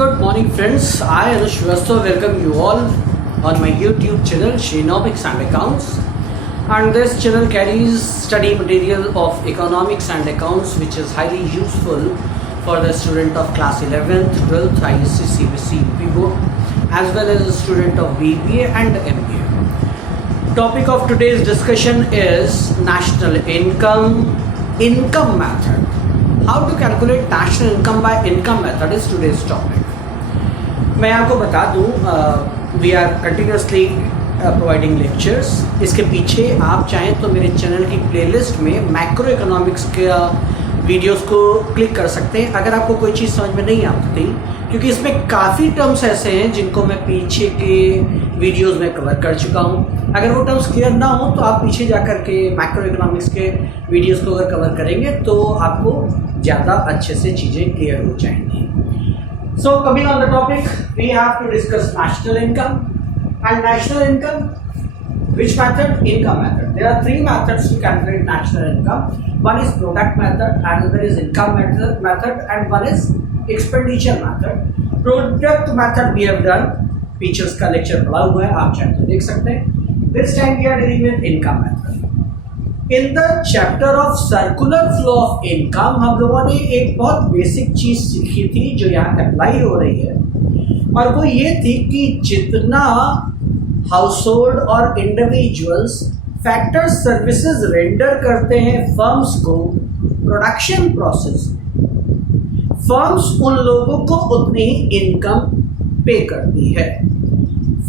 Good morning, friends. I, Anush Shrivastava, welcome you all on my YouTube channel, Shreenomics and Accounts. And this channel carries study material of economics and accounts, which is highly useful for the student of class 11th, 12th, ISC, CBSE, UP board, as well as a student of BBA and MBA. Topic of today's discussion is national income method. How to calculate national income by income method is today's topic. मैं आपको बता दूं, we are continuously providing lectures. इसके पीछे आप चाहें तो मेरे चैनल की प्लेलिस्ट में मैक्रो इकोनॉमिक्स के वीडियोस को क्लिक कर सकते हैं अगर आपको कोई चीज़ समझ में नहीं आती, क्योंकि इसमें काफ़ी टर्म्स ऐसे हैं जिनको मैं पीछे के वीडियोस में कवर कर चुका हूं. अगर वो टर्म्स क्लियर ना हो तो आप पीछे जा कर के मैक्रो इकोनॉमिक्स के वीडियोस को अगर कवर करेंगे तो आपको ज़्यादा अच्छे से चीज़ें क्लियर हो जाएंगी. So coming on the topic, we have to discuss national income. And national income, which method? Income method. There are three methods to calculate national income. One is product method, another is income method, and one is expenditure method. Product method we have done. Features का lecture पढ़ा हुआ है, आप चाहे तो देख सकते हैं. This time we are dealing with income method. In the chapter of circular flow of income, हम लोगों ने एक बहुत बेसिक चीज सीखी थी जो यहाँ अप्लाई हो रही है, और वो ये थी कि जितना हाउस होल्ड और इंडिविजुअल्स फैक्टर सर्विसेज रेंडर करते हैं फर्म्स को प्रोडक्शन प्रोसेस, फर्म्स उन लोगों को उतनी ही इनकम पे करती है.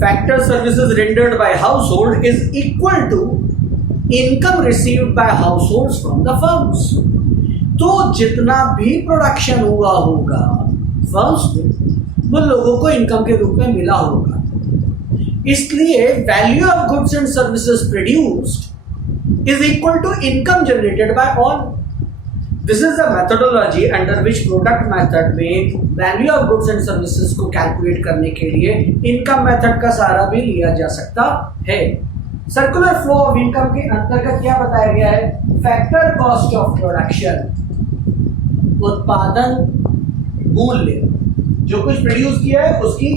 Factor services rendered by household is equal to income received by households from the firms. तो जितना भी प्रोडक्शन हुआ होगा फर्म्स में, वो लोगों को इनकम के रूप में मिला होगा. इसलिए value of goods and services produced is equal to income generated by all. This is the methodology under which product method में value of goods and services को कैलकुलेट करने के लिए इनकम मेथड का सहारा भी लिया जा सकता है. सर्कुलर फ्लो ऑफ इनकम के अंतर्गत क्या बताया गया है? फैक्टर कॉस्ट ऑफ प्रोडक्शन, उत्पादन मूल्य, जो कुछ प्रोड्यूस किया है उसकी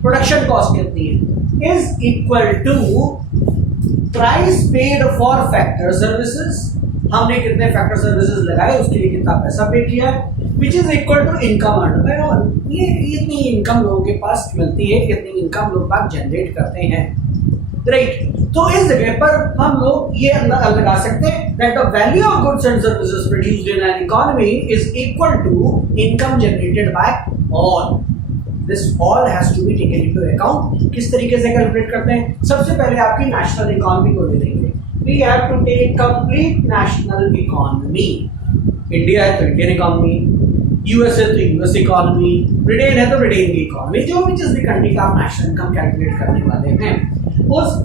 प्रोडक्शन कॉस्ट कितनी है, is equal to price paid for factor services. हमने कितने फैक्टर सर्विसेज लगाए, उसके लिए कितना पैसा पे किया है, which is equal to income earned by all. ये इतनी इनकम लोगों के पास मिलती है, इतनी इनकम लोग बाग जनरेट करते हैं, राइट. तो इस जगह पर हम लोग ये अंदाजा लगा सकते हैं that the value of goods and services produced in an economy is equal to income generated by all. This all has to be taken into account. किस तरीके से कैलकुलेट करते हैं? सबसे पहले आपकी नेशनल इकोनॉमी को ले लेंगे. We have to take complete national economy. India है तो इंडियन इकोनॉमी, यूएस है तो यूएस इकोनॉमी, ब्रिटेन है तो ब्रिटेन की इकोनॉमी, जो भी जिस भी कंट्री का आप नेशनल इनकम कैलकुलेट करने वाले हैं, उस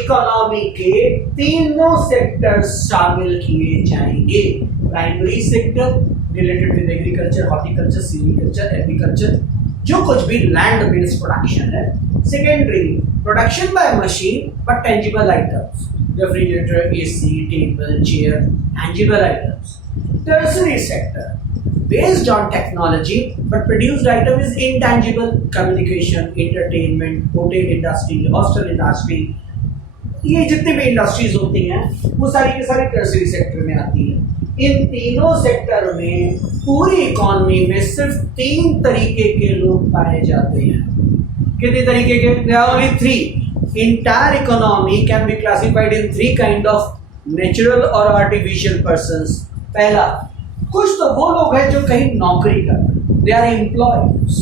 इकोनॉमी के तीनों सेक्टर्स शामिल किए जाएंगे. Primary sector related with agriculture, horticulture, silviculture, agriculture, जो कुछ भी लैंड बेस्ड प्रोडक्शन है. Secondary production by machine but tangible items, refrigerator, AC, table, chair, tangible items. Tertiary sector based on technology but produced item is intangible, communication, entertainment, hotel industry, hostel industry. ये जितनी भी industries होती हैं वो सारी की सारी टर्सरी सेक्टर में आती हैं. इन तीनों सेक्टर में पूरी इकोनॉमी में सिर्फ 3 तरीके के लोग पाए जाते हैं. कितने तरीके के? There are only 3. Entire economy can be classified in 3 kind of natural or artificial persons. पहला, कुछ तो वो लोग हैं जो कहीं नौकरी करते हैं, दे आर एम्प्लॉयज.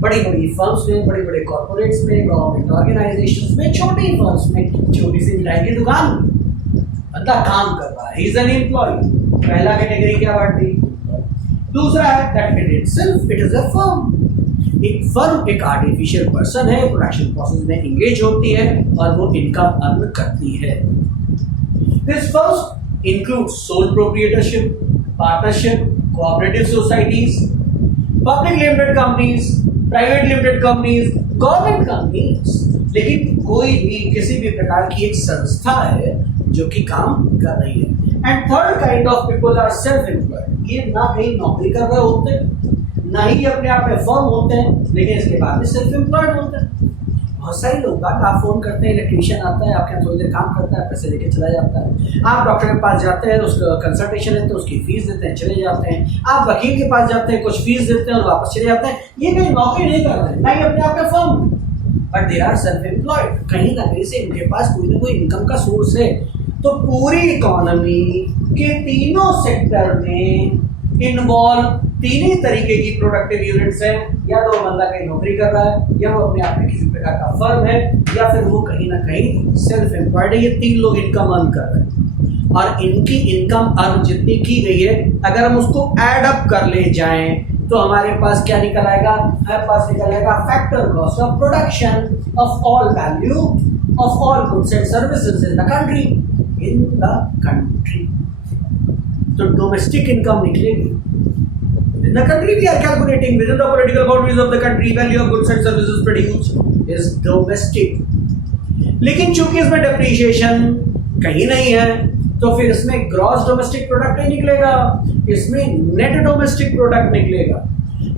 बड़ी बड़ी फर्म्स में, बड़े बड़े कॉर्पोरेट्स में, गवर्नमेंट ऑर्गेनाइजेशंस में, छोटी फर्म्स में, छोटी सी मिठाई की दुकान में बंदा काम कर रहा है, ही इज एन एम्प्लॉय. पहला कैटेगरी क्या बांटी. दूसरा है that in itself it is a firm. एक फर्म एक आर्टिफिशियल पर्सन है, प्रोडक्शन प्रोसेस में एंगेज होती है और वो इनकम अर्न करती है. This firms include sole proprietorship, partnership, cooperative societies, public limited companies, private limited companies, government companies. लेकिन कोई भी किसी भी प्रकार की एक संस्था है जो कि काम कर रही है. And third kind of people are self employed. ये ना कहीं नौकरी कर रहे होते, ना ही अपने आप में फर्म होते हैं, लेकिन इसके बाद भी सेल्फ एम्प्लॉयड होते हैं। बहुत सारे लोग बात, आप फोन करते हैं, इलेक्ट्रीशियन आता है आपके यहाँ थोड़ी देर काम करता है, पैसे लेके चला जाता है। आप डॉक्टर के पास जाते हैं, उसका कंसल्टेशन लेते हैं, उसकी फीस देते हैं, चले जाते हैं। आप वकील के पास जाते हैं, कुछ फीस देते हैं और वापस चले जाते हैं। ये कहीं नौकरी नहीं कर रहे हैं, ना ही अपने आप में firm, but they are self employed. कहीं ना कहीं से इनके पास कोई ना कोई इनकम का सोर्स है। तो पूरी इकोनॉमी के तीनों सेक्टर में इन्वॉल्व तीन ही तरीके की प्रोडक्टिव यूनिट्स हैं। या तो बंदा कहीं नौकरी कर रहा है, या वो अपने आप में किसी प्रकार का फर्म है, या फिर वो कहीं ना कहीं सेल्फ एम्प्लॉयड है। ये तीन लोग इनकम अर्न कर रहे हैं और इनकी इनकम अर्न जितनी की गई है, अगर हम उसको एड अप कर ले जाएं तो हमारे पास क्या निकल आएगा? हमारे पास निकल आएगा factor cost of production of all value of all goods and services in the country. In the country तो डोमेस्टिक इनकम निकलेगी। In the country we are calculating within the political boundaries of the country, value of goods and services produced is domestic. लेकिन चूंकि इसमें depreciation कहीं नहीं है, तो फिर इसमें ग्रॉस डोमेस्टिक प्रोडक्ट नहीं निकलेगा, इसमें नेट डोमेस्टिक प्रोडक्ट निकलेगा।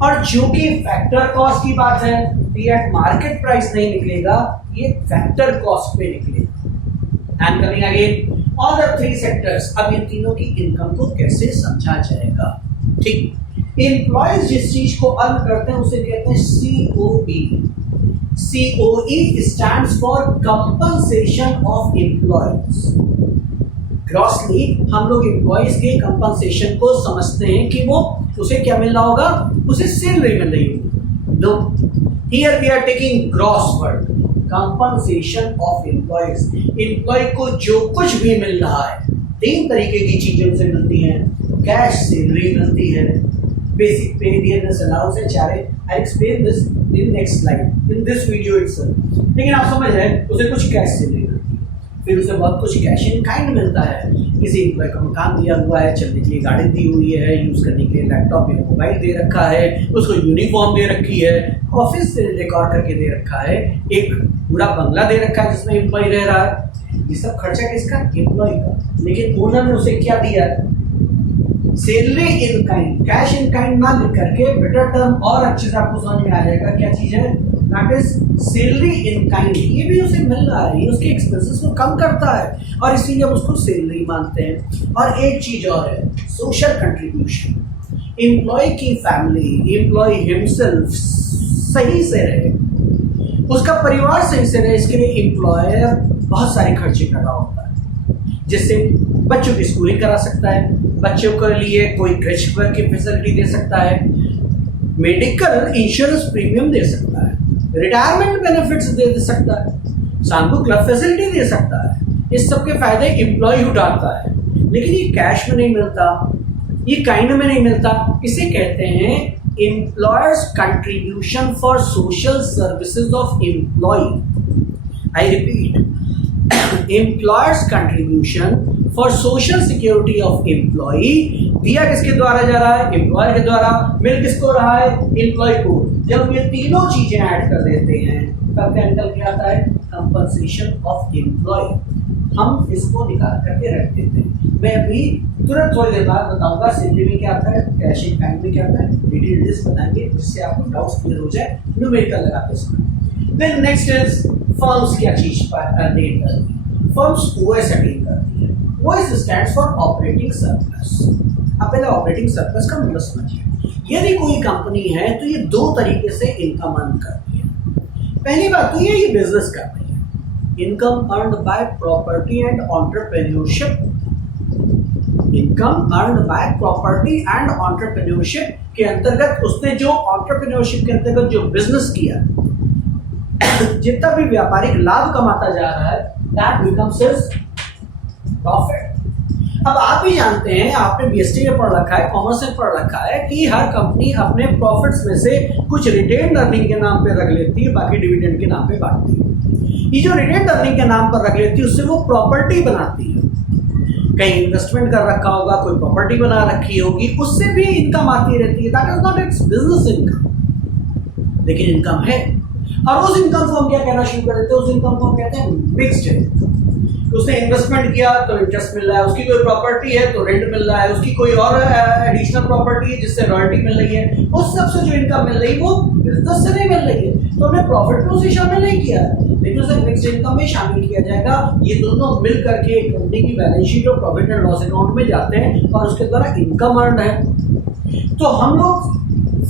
और चूंकि फैक्टर कॉस्ट की बात है, ये एट मार्केट प्राइस नहीं निकलेगा, ये फैक्टर कॉस्ट पे निकलेगा। And coming again all the three sectors. अब इन तीनों की इनकम को कैसे समझा जाएगा? ठीक, एम्प्लॉयज जिस चीज को अर्न करते हैं उसे कहते हैं COE। COE stands for compensation of employees. Grossly हम लोग एम्प्लॉयज के कंपनसेशन को समझते हैं कि वो उसे क्या मिल रहा होगा, उसे सैलरी मिल रही होगी। No, here we are taking gross word, compensation of employees. Employee को जो कुछ भी मिल रहा है, तीन तरीके की चीजें उसे मिलती हैं। कैश सैलरी मिलती है, basic pay, dearness allowance and salary. I explain this in next slide, in this video itself. लेकिन आप समझ रहे हैं, उसे कुछ कैश सैलरी मिलती है, फिर उसे बहुत कुछ कैश इन काइंड मिलता है। किसी एम्प्लॉय को मकान दिया हुआ है, चलने के लिए गाड़ी दी हुई है, यूज करने के लिए लैपटॉप या मोबाइल दे रखा है, उसको यूनिफॉर्म दे रखी है, ऑफिस से रिकॉर्ड करके दे रखा है, एक पूरा बंगला दे रखा है जिसमें एम्प्लॉय रह रहा है। ये सब खर्चा किसका? एम्प्लॉय का। लेकिन ओनर ने उसे क्या दिया? Salary in kind, cash in kind ना लिख करके बेटर टर्म और अच्छे से आपको समझ में आ जाएगा क्या चीज है, that is salary in kind. ये भी उसे मिल रहा है, ये उसके एक्सपेंसेस को कम करता है और इसीलिए हम उसको सैलरी मानते हैं। और एक चीज और है, सोशल कंट्रीब्यूशन। एम्प्लॉय की फैमिली, एम्प्लॉय हिमसेल्फ सही से रहे, उसका परिवार सही से रहे, इसके लिए एम्प्लॉयर बहुत सारे खर्चे कर रहा होता है, जिससे बच्चों की स्कूलिंग करा सकता है, बच्चों के लिए कोई क्रेच की फैसिलिटी दे सकता है, मेडिकल इंश्योरेंस प्रीमियम दे सकता है, रिटायरमेंट बेनिफिट्स दे सकता है, सांगू क्लब फैसिलिटी दे सकता है। इस सब के फायदे एम्प्लॉय उठाता है। लेकिन ये कैश में नहीं मिलता, ये काइंड में नहीं मिलता। इसे कहते हैं employers contribution for social services of employee. I repeat, employers contribution for social security of employee दिया किसके द्वारा जा रहा है? एम्प्लॉयर के द्वारा। मिल किसको रहा है? एम्प्लॉय को। जब ये तीनों चीजें ऐड कर देते हैं तब क्या निकल के आता है? Compensation of employee. हम इसको निकाल करके रख देते हैं। मैं अभी तुरंत थोड़ी देर बाद बताऊंगा सैलरी में क्या आता है, कैश इन काइंड में क्या आता है, डिटेल्स बताएंगे जिससे आपको डाउट्स क्लियर हो जाए न्यूमेरिकल लगाते समय। देन नेक्स्ट इज फर्म्स क्या चीज पर अटेन करती है? फर्म्स ओएस अटेन करती है। OS stands for operating surplus. अब पहले ऑपरेटिंग सरप्लस का मतलब समझिए। यदि कोई कंपनी है तो ये दो तरीके से इनकम अर्न करती है। पहली बात तो ये बिजनेस कर रही है, income earned by property and entrepreneurship. Income earned by property and entrepreneurship के अंतर्गत उसने जो एंटरप्रेन्योरशिप के अंतर्गत जो बिजनेस किया, जितना भी व्यापारिक लाभ कमाता जा रहा है, दैट बिकम्स हिज प्रॉफिट। अब आप भी जानते हैं, आपने बीएसटी में पढ़ रखा है, कॉमर्स में पढ़ रखा है कि हर कंपनी अपने प्रॉफिट्स में से कुछ रिटेन अर्निंग के नाम पे रख लेती है, बाकी डिविडेंड के नाम पे बांटती है। ये जो रिटेन अर्निंग के नाम पर रख लेती है उससे वो प्रॉपर्टी बनाती है। कहीं इन्वेस्टमेंट कर रखा होगा, कोई प्रॉपर्टी बना रखी होगी, उससे भी इनकम आती रहती है। That is not it's business income, लेकिन इनकम है। और उस इनकम को हम क्या कहना शुरू कर देते हैं? उस इनकम को हम कहते हैं मिक्स्ड इनकम। उसने इन्वेस्टमेंट किया तो इंटरेस्ट मिल रहा है, उसकी कोई प्रॉपर्टी है तो रेंट मिल रहा है, उसकी कोई और एडिशनल प्रॉपर्टी है जिससे रॉयल्टी मिल रही है, उस सबसे जो इनकम मिल रही है वो बिजनेस से नहीं मिल रही है, तो हमने प्रॉफिट में उसे शामिल नहीं किया है, लेकिन उसे मिक्स्ड इनकम में शामिल किया जाएगा। ये दोनों मिल करके एक कंपनी की बैलेंस शीट और प्रॉफिट एंड लॉस अकाउंट में जाते हैं और उसके द्वारा इनकम अर्न है। तो हम लोग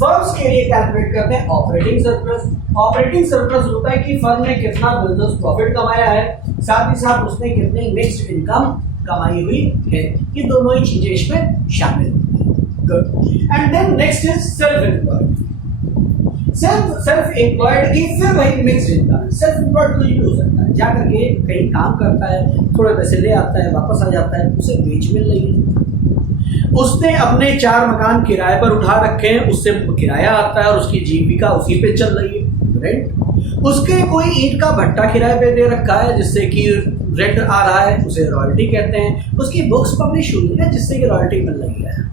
फर्म्स के लिए कैलकुलेट करते हैं ऑपरेटिंग सरप्लस। ऑपरेटिंग सरप्लस होता है कि फर्म ने कितना बिजनेस प्रॉफिट कमाया है, साथ ही साथ उसने कितनी मिक्स्ड इनकम कमाई हुई है। ये दोनों ही चीजें इसमें शामिल होती हैं। Good. And then next is self employed. Self employed की फिर वही मिक्स्ड इनकम। सेल्फ एम्प्लॉयड कोई भी हो सकता है, जाकर के कहीं काम करता है, थोड़े पैसे ले आता है, वापस आ जाता है, उसे वेज मिल रही है। उसने अपने 4 मकान किराए पर उठा रखे हैं, उससे किराया आता है और उसकी जीविका उसी पे चल रही है, रेंट। उसके कोई ईंट का भट्टा किराए पे दे रखा है जिससे कि रेंट आ रहा है, उसे रॉयल्टी कहते हैं। उसकी बुक्स पब्लिश हुई है जिससे कि रॉयल्टी मिल रही है,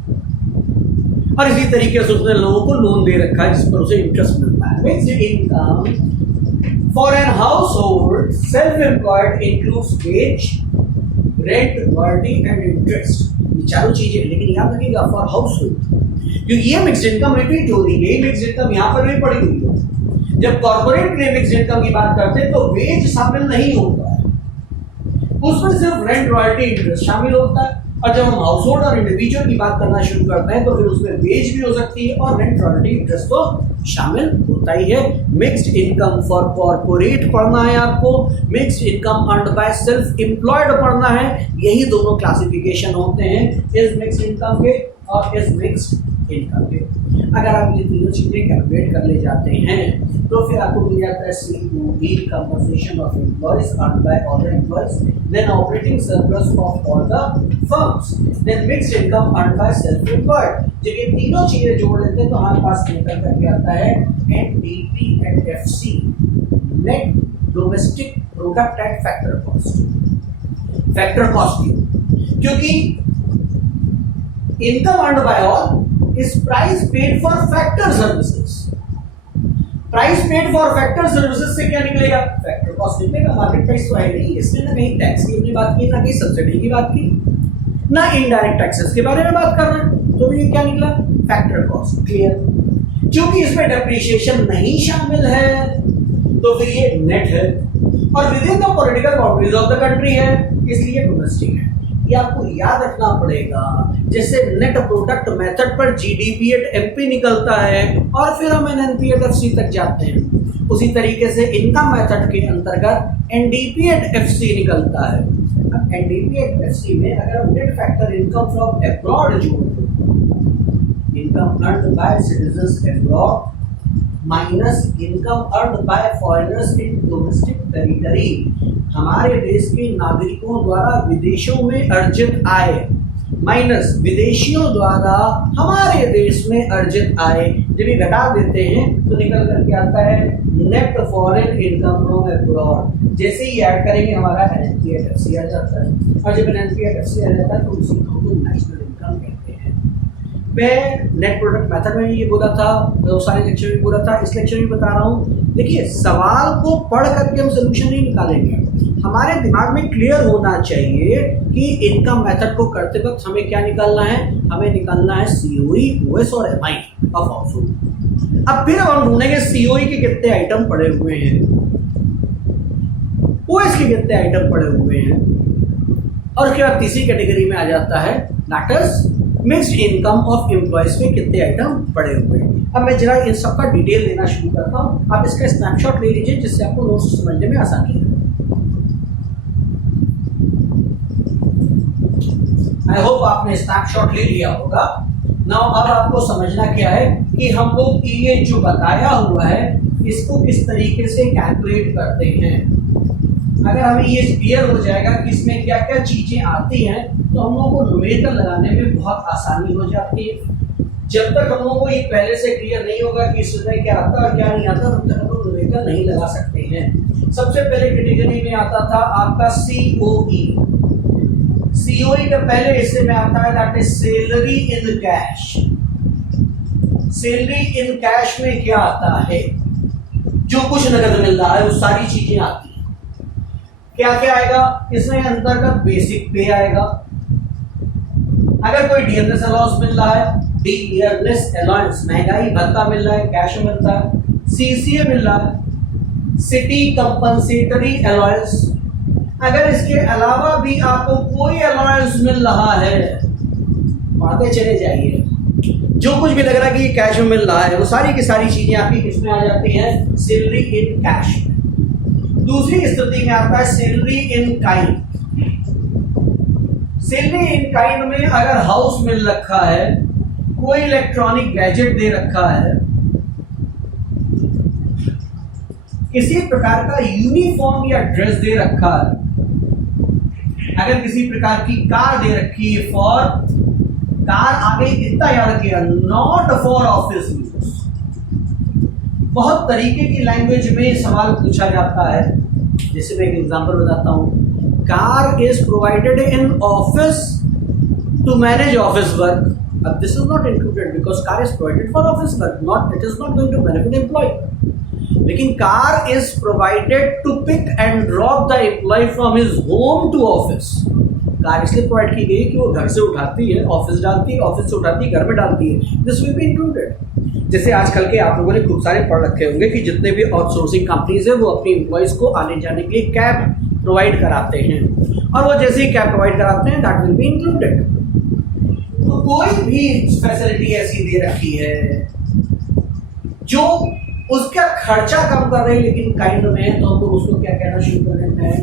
और इसी तरीके से उसने लोगों को लोन दे रखा है जिस पर उसे इंटरेस्ट मिलता है। Mixed income for an household self employed includes wage, rent, royalty and interest. ये चारों चीजें, लेकिन याद रखिएगा फॉर हाउस होल्ड, क्योंकि ये मिक्स्ड इनकम रिपीट हो रही है। ये मिक्स्ड इनकम यहाँ पर भी पड़ी हुई है। जब कॉर्पोरेट में मिक्स्ड इनकम की बात करते हैं तो वेज शामिल नहीं होता है, उसमें सिर्फ रेंट, रॉयल्टी, इंटरेस्ट शामिल होता है। और जब हम हाउस होल्ड और इंडिविजुअल की बात करना शुरू करते हैं तो फिर उसमें वेज भी हो सकती है और रेंट, रॉयल्टी, इंटरेस्ट तो शामिल होता ही है। मिक्स्ड इनकम फॉर कॉर्पोरेट पढ़ना है आपको, mixed income earned by self employed पढ़ना है। यही दोनों क्लासिफिकेशन होते हैं इस मिक्स्ड इनकम के और इस मिक्स्ड इनकम के। अगर आप ये तीनों चीजें कैलकुलेट कर ले जाते हैं तो फिर आपको मिल जाता है COE, compensation of employees earned by other employees, then operating surplus of all the firms, then mixed income earned by self employed. जब ये तीनों चीजें जोड़ लेते हैं तो हमारे पास निकल करके आता है NDP and FC, net domestic product at factor cost. Factor cost क्यों? क्योंकि income earned by all is price paid for factor services. Price paid for factor services से क्या निकलेगा? फैक्टर कॉस्ट निकलेगा। मार्केट प्राइस तो है नहीं, इसने ना कहीं टैक्स की अपनी बात की, ना कहीं सब्सिडी की बात की, ना इनडायरेक्ट टैक्सेस के बारे में बात कर रहे हैं, तो ये क्या निकला? Factor cost. क्लियर? क्योंकि इसमें डेप्रिसिएशन नहीं शामिल है तो फिर ये नेट है और with in the political boundaries of the country है, इसलिए डोमेस्टिक है। ये आपको याद रखना पड़ेगा। जैसे नेट प्रोडक्ट मेथड पर GDP एट MP निकलता है और फिर हम NNP एट FC तक जाते हैं, उसी तरीके से इनकम मेथड के अंतर्गत NDP एट FC निकलता है। अब NDP एट FC में अगर हम net factor income from abroad जोड़ दें, income earned by citizens abroad minus income earned by foreigners in domestic territory, हमारे देश के नागरिकों द्वारा विदेशों में अर्जित आय माइनस विदेशियों द्वारा हमारे देश में अर्जित आय, जब ये घटा देते हैं तो निकल करके आता है net foreign income from abroad. जैसे ही ऐड करेंगे हमारा NNP एट FC आ जाता है, और जब NNP एट FC आ जाता है तो उसी को नेशनल इनकम कहते हैं। मैं नेट प्रोडक्ट मेथड में ये बोला था, तो सारे लेक्चर में बोला था, इस लेक्चर में बता रहा हूँ। देखिए, सवाल को पढ़ करके हम सोल्यूशन नहीं निकालेंगे, हमारे दिमाग में क्लियर होना चाहिए कि इनकम मेथड को करते वक्त हमें क्या निकालना है। हमें निकालना है COE, OS और MI ऑफ हाउस होल्ड। अब फिर हम ढूंढेंगे COE के कितने आइटम पड़े हुए हैं, OS के कितने आइटम पड़े हुए हैं, और उसके बाद तीसरी कैटेगरी में आ जाता है that is mixed income of employees में कितने आइटम पड़े हुए हैं। अब मैं जरा इन सबका डिटेल देना शुरू करता हूँ, आप इसका स्नैपशॉट ले लीजिए जिससे आपको नोट्स समझने में आसानी है। आई होप आपने स्नैपशॉट ले लिया होगा। नाउ अब आपको समझना क्या है कि हम लोग ये जो बताया हुआ है इसको किस तरीके से कैलकुलेट करते हैं। अगर हमें ये क्लियर हो जाएगा कि इसमें क्या क्या चीजें आती हैं तो हम लोगों को न्यूमेरिकल लगाने में बहुत आसानी हो जाती है। जब तक हम लोगों को ये पहले से क्लियर नहीं होगा कि इसमें क्या आता है और क्या नहीं आता, तब तक हम लोग न्यूमेरिकल नहीं लगा सकते हैं। सबसे पहले कैटेगरी में आता था आपका COE। COE के पहले हिस्से में आता है that is salary in cash. Salary in cash में क्या आता है? जो कुछ नकद मिल रहा है वो सारी चीजें आती हैं। क्या क्या आएगा इसमें? अंतर्गत बेसिक पे आएगा, अगर कोई डियरनेस अलाउंस मिल रहा है, डियरनेस अलाउंस महंगाई भत्ता मिल रहा है, कैश मिलता है, सीसीए मिल रहा है, सिटी कंपनसेटरी अलाउंस। अगर इसके अलावा भी आपको कोई अलाउंस मिल रहा है, बातें चले जाइए, जो कुछ भी लग रहा है कि कैश में मिल रहा है, वो सारी की सारी चीजें आपकी किसमें आ जाती हैं? Salary in cash. दूसरी स्थिति में आता है salary in kind. Salary in kind में अगर हाउस मिल रखा है, कोई इलेक्ट्रॉनिक गैजेट दे रखा है, किसी प्रकार का यूनिफॉर्म या ड्रेस दे रखा है, अगर किसी प्रकार की कार दे रखी है, फॉर कार आगे इतना याद रखिएगा, नॉट फॉर ऑफिस यूज। बहुत तरीके की लैंग्वेज में सवाल पूछा जाता है, जैसे मैं एक एग्जांपल बताता हूं, car is provided in office to manage office work. अब this is not included because car is provided for office work, not it is not going to benefit employ. लेकिन car is provided to pick and drop the employ from his home to office. Car इसलिए provide की गई कि वो घर से उठाती है, ऑफिस डालती है, ऑफिस से उठाती है, घर में डालती है। This will be included. जैसे आजकल के आप लोगों ने खूब सारे पढ़ रखे होंगे कि जितने भी आउटसोर्सिंग कंपनीज है वो अपनी एम्प्लॉयज को आने जाने के लिए कैब प्रोवाइड कराते हैं, और वो जैसे ही कैब प्रोवाइड कराते हैं दैट विल बी इंक्लूडेड। तो कोई भी फैसिलिटी ऐसी दे रखी है जो उसका खर्चा कम कर रहे हैं लेकिन काइंड में है, तो हम लोग उसको क्या कहना शुरू कर देते हैं?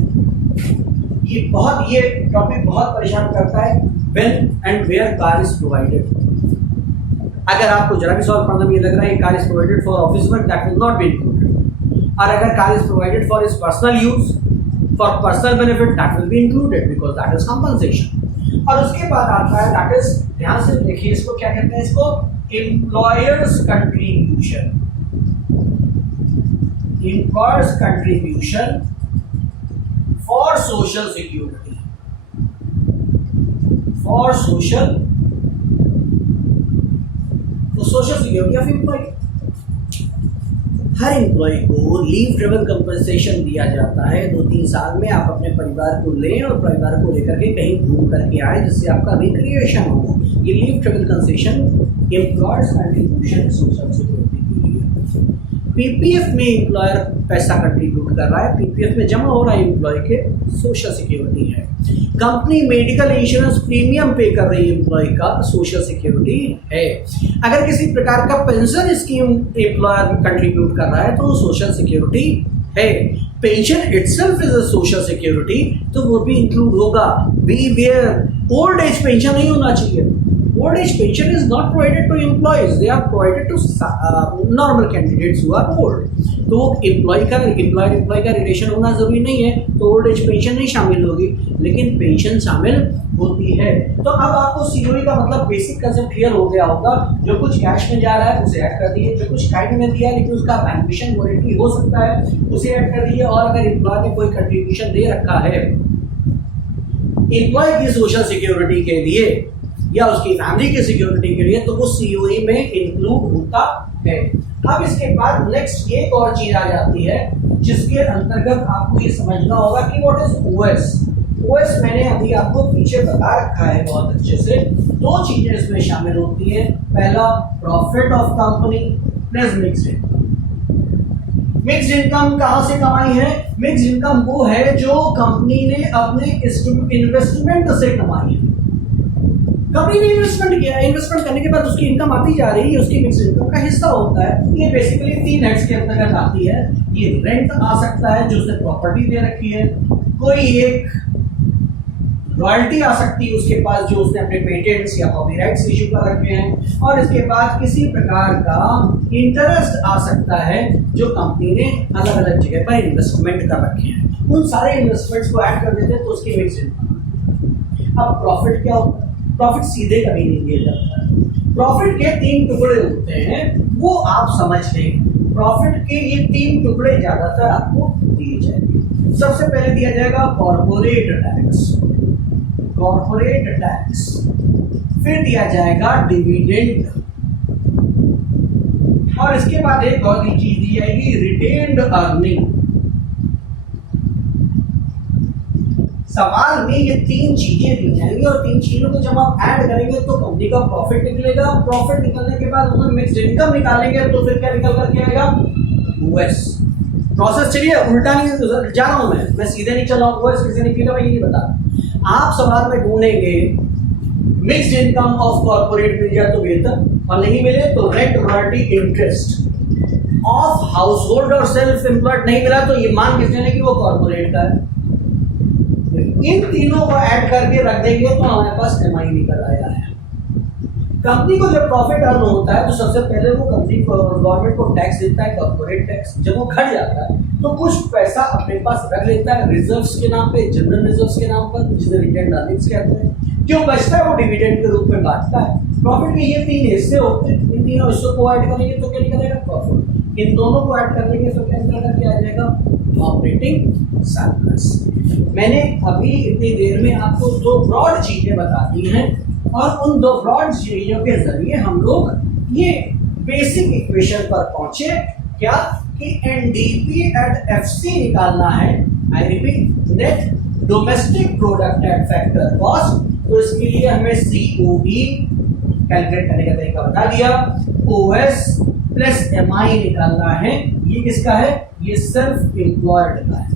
ये टॉपिक बहुत परेशान करता है, when and where car is provided. अगर आपको जरा भी सवाल पढ़ने में ये लग रहा है car is provided for office work, that will not be included. और अगर car is provided for his personal use, for personal benefit, that will be included because that is compensation. और उसके बाद आता है दैट इज, ध्यान से देखिए इसको क्या कहते हैं, इसको employers contribution. Employers contribution for social security, for social security of employee. हर एम्प्लॉय को लीव ट्रेवल कंपनसेशन दिया जाता है। 2-3 साल में आप अपने परिवार को लें और परिवार को लेकर के कहीं घूम करके आए जिससे आपका रिक्रिएशन हो। ये leave travel concession employers contribution social security के लिए। पीपीएफ में एम्प्लॉयर पैसा कंट्रीब्यूट कर रहा है, पीपीएफ में जमा हो रहा है एम्प्लॉय के, सोशल सिक्योरिटी है। कंपनी मेडिकल इंश्योरेंस प्रीमियम पे कर रही है एम्प्लॉय का, सोशल सिक्योरिटी है। अगर किसी प्रकार का पेंशन स्कीम एम्प्लॉयर कंट्रीब्यूट कर रहा है तो सोशल सिक्योरिटी है। Pension itself is a social security, तो वो भी इंक्लूड होगा। Be aware old age pension नहीं होना चाहिए। Old age pension is not provided to employees; they are provided to normal candidates who are old. तो employ का रिलेशन होना जरूरी नहीं है, तो ओल्ड एज पेंशन नहीं शामिल होगी, लेकिन पेंशन शामिल होती है। तो अब आपको सीओई का मतलब बेसिक कंसेप्ट क्लियर हो गया होगा। जो कुछ कैश में जा रहा है उसे ऐड कर दिए, जो कुछ काइंड में दिया है लेकिन उसका बेनिफिशियल वॉरंटी हो सकता है उसे ऐड कर दिए, और अगर एम्प्लॉय ने कोई कंट्रीब्यूशन दे रखा है एम्प्लॉय की सोशल सिक्योरिटी के लिए या उसकी फैमिली की सिक्योरिटी के लिए, तो वो सीओई में इंक्लूड होता है। अब इसके बाद नेक्स्ट एक और चीज आ जाती है जिसके अंतर्गत आपको ये समझना होगा कि व्हाट इज ओएस। ओएस मैंने अभी आपको पीछे बता रखा है बहुत अच्छे से। 2 चीजें इसमें शामिल होती हैं। पहला profit of company plus mixed income. Mixed income कहां से कमाई है? मिक्स्ड इनकम वो है जो कंपनी ने अपने इन्वेस्टमेंट से कमाई है। कंपनी ने इन्वेस्टमेंट किया, इन्वेस्टमेंट करने के बाद उसकी इनकम आती जा रही है, उसकी मिक्स्ड इनकम का हिस्सा होता है। ये बेसिकली 3 हेड्स के अंतर्गत आती है। ये रेंट आ सकता है जो उसने प्रॉपर्टी दे रखी है, कोई एक रॉयल्टी आ सकती है उसके पास जो उसने अपने पेटेंट्स या कॉपीराइट्स इशू कर रखे हैं, और इसके बाद किसी प्रकार का इंटरेस्ट आ सकता है जो कंपनी ने अलग अलग जगह पर इन्वेस्टमेंट कर रखे हैं। उन सारे इन्वेस्टमेंट्स को ऐड कर देते हैं तो उसकी मिक्स्ड इनकम। अब प्रॉफिट क्या होता है? प्रॉफिट सीधे कभी नहीं दिया जाता है। प्रॉफिट के 3 टुकड़े होते हैं, वो आप समझ लें। प्रॉफिट के ये 3 टुकड़े ज्यादातर आपको दिए जाएंगे। सबसे पहले दिया जाएगा कॉर्पोरेट टैक्स, कॉर्पोरेट टैक्स। फिर दिया जाएगा डिविडेंड, और इसके बाद एक और चीज दी जाएगी रिटेन्ड अर्निंग। सवाल में ये तीन चीजें दी जाएंगी और तीन चीजों को जब आप ऐड करेंगे तो कंपनी का प्रॉफिट निकलेगा। प्रॉफिट निकलने के बाद उसमें मिक्स्ड इनकम निकालेंगे तो फिर क्या निकल करके आएगा? ओएस। प्रोसेस चलिए उल्टा नहीं जा रहा हूं मैं सीधे नहीं चल रहा हूँ। ओएस कैसे निकलेगा मैं ये नहीं बता। आप सवाल में ढूंढेंगे मिक्स्ड इनकम ऑफ कॉर्पोरेट मिल जाए तो बेहतर, और नहीं मिले तो rent royalty interest of house hold और सेल्फ एम्प्लॉयड नहीं मिला तो ये मान के चले कि वो कॉर्पोरेट का है। इन तीनों को ऐड करके रख देंगे तो हमारे पास एमआई निकल आया है। कंपनी को जब प्रॉफिट अर्न होता है तो सबसे पहले वो कंपनी गवर्नमेंट को टैक्स देता है, कॉर्पोरेट टैक्स। जब वो घट जाता है तो कुछ पैसा अपने पास रख लेता है रिजर्व्स के नाम पे, जनरल रिजर्व्स के नाम पर, जिसे रिटेन्ड अर्निंग्स कहते हैं। जो बचता है वो डिविडेंड के रूप में बांटता है। प्रॉफिट के ये तीन हिस्से होते हैं, इन तीनों हिस्सों को ऐड करेंगे तो क्या निकलेगा? प्रॉफिट। इन दोनों को ऐड कर देंगे तो क्या निकल आ जाएगा? Operating surplus. मैंने अभी इतनी देर में आपको दो ब्रॉड चीजें बता दी हैं और उन दो ब्रॉड चीजों के जरिए हम लोग ये बेसिक इक्वेशन पर पहुंचे क्या कि एनडीपी एट एफसी निकालना है। I repeat, net domestic product at factor cost. तो इसके लिए हमें सीओई कैलकुलेट करने का तरीका बता दिया। ओएस प्लस एमआई निकालना है। ये किसका है? ये सेल्फ एम्प्लॉयड का है,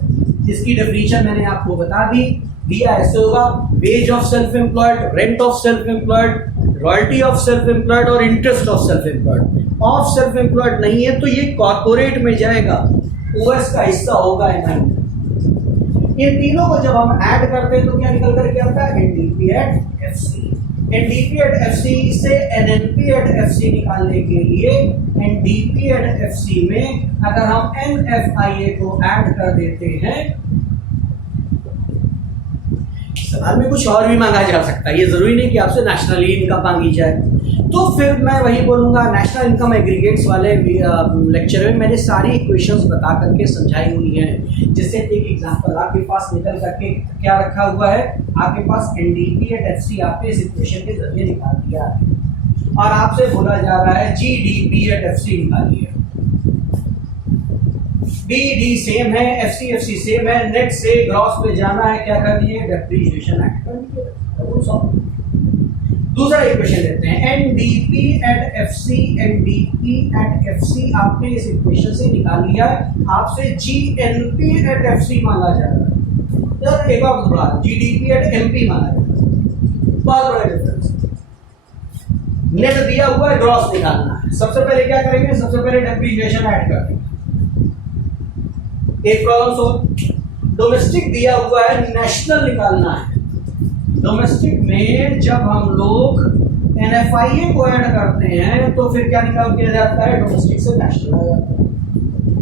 जिसकी डेफिनेशन मैंने आपको बता दी। दिया ऐसे होगा: wage of self employed, rent of self employed, royalty of self employed और interest of self employed. Of self employed नहीं है तो ये कॉर्पोरेट में जाएगा, ओएस का हिस्सा होगा एमआई। इन तीनों को जब हम ऐड करते हैं तो क्या निकल करके आता है? NDP at FC. NDP at FC से एनएनपी एट एफसी निकालने के लिए एनडीपी एट एफसी में अगर हम एनएफआईए को ऐड कर देते हैं, सवाल में कुछ और भी मांगा जा सकता है, ये जरूरी नहीं कि आपसे नेशनल इनकम मांगी जाए। तो फिर मैं वही बोलूंगा, नेशनल इनकम एग्रीगेट्स वाले लेक्चर में मैंने सारी इक्वेशंस बता करके समझाई हुई हैं। जिससे एक एग्जांपल आपके पास निकल करके क्या रखा हुआ है, आपके पास एनडीपी एट एफसी आपने इस इक्वेशन के जरिए निकाल दिया है और आपसे बोला जा रहा है जीडीपी एट एफसी निकालिए। डी सेम है, एफसी सेम है, नेट से ग्रॉस पे जाना है, क्या कर दिए? डेप्रिसिएशन ऐड कर दिए। दूसरा इक्वेशन लेते हैं, NDP at FC. NDP at FC आपने इस इक्वेशन से निकाल लिया है। आपसे जीएनपी एट एफसी मांगा जा रहा है। यार एक बार बड़ा जीडीपी एट एमपी मांगा जा रहा है, बहुत बड़ा डिफरेंस। नेट दिया हुआ है, ग्रॉस निकालना है। सबसे पहले क्या करेंगे? सबसे पहले डेप्रिसिएशन ऐड कर देंगे। एक प्रॉब्लम सोल्व। डोमेस्टिक दिया हुआ है, नेशनल निकालना है। डोमेस्टिक में जब हम लोग एनएफआईए को ऐड करते हैं तो फिर क्या निकाल किया जाता है? डोमेस्टिक से नेशनल आ जाता है।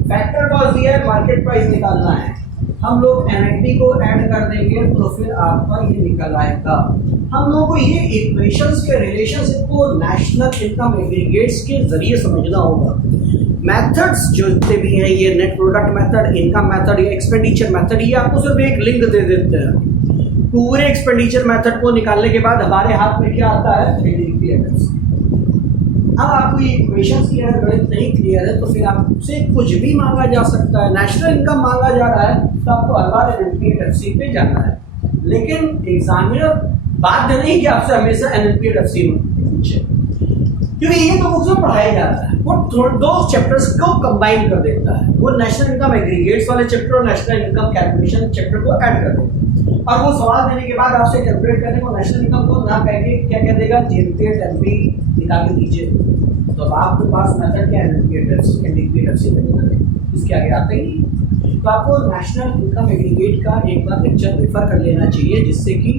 फैक्टर कॉस्ट दिया है, मार्केट प्राइस निकालना है। हम लोग एनआईटी को ऐड कर देंगे तो फिर आपका ये निकल आएगा। हम लोगों को ये इक्वेशंस के रिलेशनशिप को नेशनल इनकम एग्रीगेट्स के जरिए समझना होगा। मेथड्स जो जितने भी हैं, ये net product method, income method या एक्सपेंडिचर मेथड, ये आपको सिर्फ एक लिंक दे देते हैं। पूरे एक्सपेंडिचर मेथड को निकालने के बाद हमारे हाथ में क्या आता है? NDP at FC. अब आपको ये इक्वेशंस की अगर गणित नहीं क्लियर है तो फिर आपसे कुछ भी मांगा जा सकता है। नेशनल इनकम मांगा जा रहा है तो आपको हर बार एनएनपी एट एफसी पे जाना है, लेकिन एग्जामिनर बाध्य नहीं कि आपसे हमेशा एनएनपी एट एफसी पूछे, क्योंकि ये तो मुझसे पढ़ाया जाता है। वो दो चैप्टर्स को कंबाइन कर देता है। वो नेशनल इनकम एग्रीगेट्स वाले चैप्टर और नेशनल इनकम कैलकुलेशन चैप्टर को ऐड कर देता है और वो सवाल देने के बाद आपसे कैलकुलेट करने को नेशनल इनकम को ना कह के क्या कह देगा? जीएनपी एट एमपी निकाल के दीजिए। तो अब आपके पास मेथड क्या है? एनएनपी एट एफसी इसके आगे आते ही तो आपको नेशनल इनकम एग्रीगेट का एक बार लेक्चर रेफर कर लेना चाहिए, जिससे कि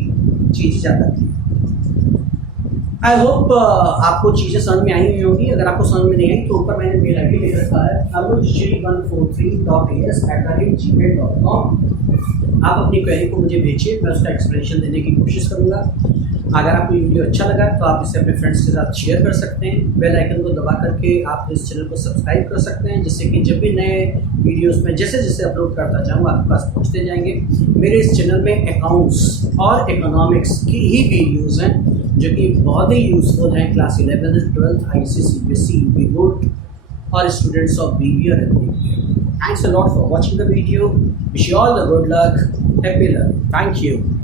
चीज़ ज़्यादा क्लियर। आई होप आपको चीज़ें समझ में आई हुई होगी। अगर आपको समझ में नहीं आई तो ऊपर मैंने मेल आईडी लिख रखा है anuj143.as@gmail.com। आप अपनी क्वेरी को मुझे भेजिए, मैं उसका एक्सप्लेनेशन देने की कोशिश करूँगा। अगर आपको ये वीडियो अच्छा लगा तो आप इसे अपने फ्रेंड्स के साथ शेयर कर सकते हैं। बेल आइकन को दबा करके आप इस चैनल को सब्सक्राइब कर सकते हैं, जिससे कि जब भी नए वीडियोस में जैसे जैसे अपलोड करता जाऊँगा आपके पास पहुँचते जाएंगे। मेरे इस चैनल में अकाउंट्स और इकोनॉमिक्स की ही वीडियोज़ हैं जो कि बहुत ही यूज़फुल हैं class 11, 12, ICSE, CBSE, UP board और स्टूडेंट्स ऑफ BBA और MBA। Thanks a lot for watching the video. Wish you all the good luck. Happy learning. Thank you.